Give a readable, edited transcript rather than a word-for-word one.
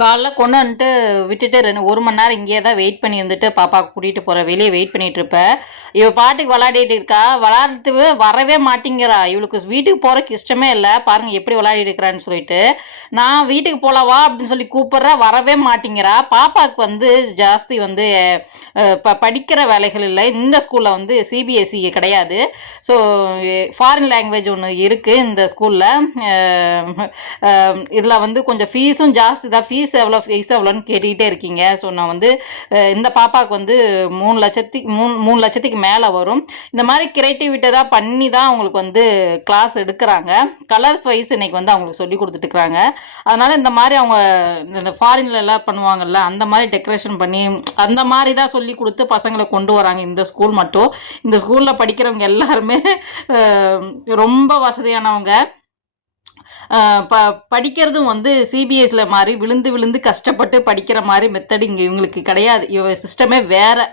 காலைல கொண்டு வந்துட்டு விட்டுட்டு 1 மணி நேரம் இங்கேயே தான் வெயிட் பண்ணி இருந்துட்டு பாப்பா கூட்டிகிட்டு போகிறேன். வெளியே வெயிட் பண்ணிட்டு இருப்பேன். இவ பாட்டுக்கு விளையாடிட்டு இருக்கா. விளையாடுறது வரவே மாட்டேங்கிறா. இவளுக்கு வீட்டுக்கு போகிறதுக்கு இஷ்டமே இல்லை. பாருங்கள் எப்படி விளையாடிட்டு இருக்கிறான்னு சொல்லிட்டு. நான் வீட்டுக்கு போகலாம் வா அப்படின்னு சொல்லி கூப்பிட்றா, வரவே மாட்டேங்கிறா. பாப்பாவுக்கு வந்து ஜாஸ்தி வந்து படிக்கிற வேலைகள் இல்லை. இந்த ஸ்கூலில் வந்து சிபிஎஸ்சி கிடையாது. ஸோ ஃபாரின் லாங்குவேஜ் ஒன்று இருக்குது இந்த ஸ்கூலில். இதில் வந்து கொஞ்சம் ஃபீஸும் ஜாஸ்தி தான். ஃபீஸ் எவ்வளோன்னு கேட்டுக்கிட்டே இருக்கீங்க. ஸோ நான் வந்து இந்த பாப்பாவுக்கு வந்து 3 லட்சத்துக்கு மேலே வரும். இந்த மாதிரி கிரியேட்டிவிட்டி தான் பண்ணி தான் அவங்களுக்கு வந்து கிளாஸ் எடுக்கிறாங்க. கலர்ஸ் வைஸ் இன்னைக்கு வந்து அவங்களுக்கு சொல்லி கொடுத்துட்டுருக்குறாங்க. அதனால் இந்த மாதிரி அவங்க இந்த ஃபாரின்ல எல்லாம் பண்ணுவாங்கல்ல, அந்த மாதிரி டெக்கரேஷன் பண்ணி அந்த மாதிரி தான் சொல்லி கொடுத்து பசங்களை கொண்டு வராங்க இந்த ஸ்கூல் மட்டும். இந்த ஸ்கூலில் படிக்கிறவங்க எல்லாருமே ரொம்ப வசதியானவங்க. படிக்கிறதும் வந்து சிபிஎஸ்சியில் மாதிரி விழுந்து விழுந்து கஷ்டப்பட்டு படிக்கிற மாதிரி மெத்தட் இங்கே இவங்களுக்கு கிடையாது. இவ சிஸ்டமே வேறு.